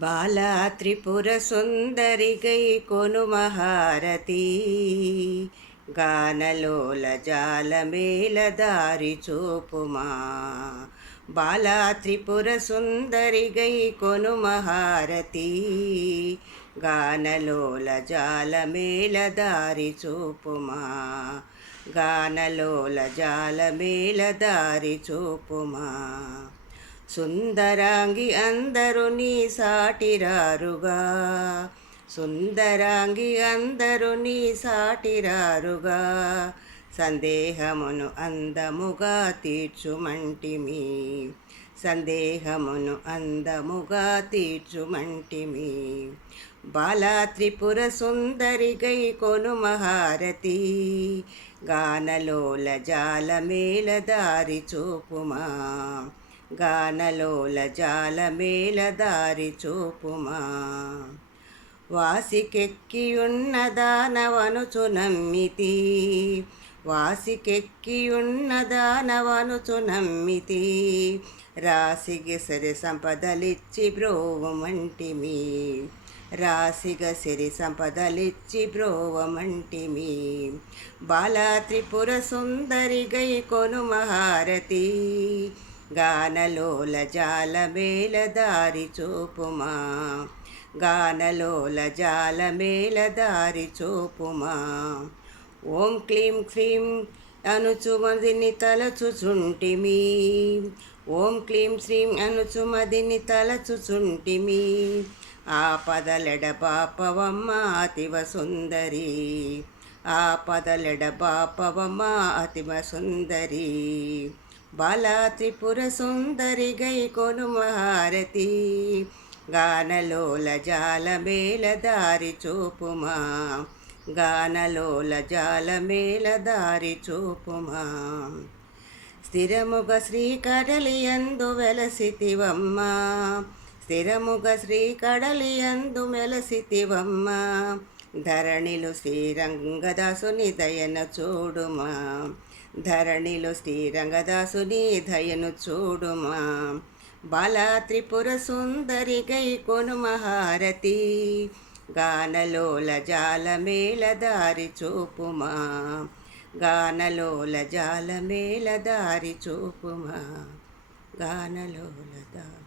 బాలా త్రిపుర సుందరి గై కొను మహారతి గానలోల జాల మేల దారి చూపుమా. బాలా త్రిపుర సుందరి గై కొను మహారతి గానలోల జాల మేల దారి చూపుమా. గానలోల జాల మేల దారి చూపుమా. సుందరాంగి అందరు నీ సాటిరారుగా, సుందరాంగి అందరు నీ సాటిరారుగా, సందేహమును అందముగా తీర్చుమంటిమి, సందేహమును అందముగా తీర్చుమంటిమి. బాలా త్రిపుర సుందరి గై కొను మహారతి గానలోల జాల మేల దారి చూపుమా. గానలోల జాల మేల దారి చూపుమా. వాసికెక్కియున్న దానవనుచు నమ్మితి, వాసికెక్కియున్న దానవనుచు నమ్మితి, రాశిగ సిరి సంపదలిచ్చి బ్రోవమంటిమి, రాశిగ సిరి సంపదలిచ్చి బ్రోవమంటిమి. బాలా త్రిపుర సుందరి గై కొను మహారతి గానలోల జాల మేల దారి చూపుమా. గానలోల జాల మేల దారి చూపుమా. ఓం క్లీం క్లీం అనుచుమదిని తలచుచుంటిమి, ఓం క్లీం శ్రీం అనుచుమదిని తలచుచుంటిమి. ఆపదలెడ బాపవమ్మ అతివ సుందరి, ఆపదలెడ బాపవమ్మ అతివ సుందరి. బాలా త్రిపుర సుందరి గై కొను మహారతి గానలోల జాల మేల దారి చూపుమా. గానలోల జాల మేల దారి చూపుమా. స్థిరముగ శ్రీకడలియందు వెలసితివమ్మ, స్థిరముగ శ్రీకడలియందు వెలసితివమ్మ, ధరణిలు శ్రీరంగదాసుని దయను చూడుమా, ధరణిలో శ్రీరంగదాసుని దయను చూడుమా. బాలా త్రిపుర సుందరి గై కొను మహారతి గానలోల జాల మేల దారి చూపుమా. గానలోల జాల మేల దారి చూపుమా. గానలోల దారి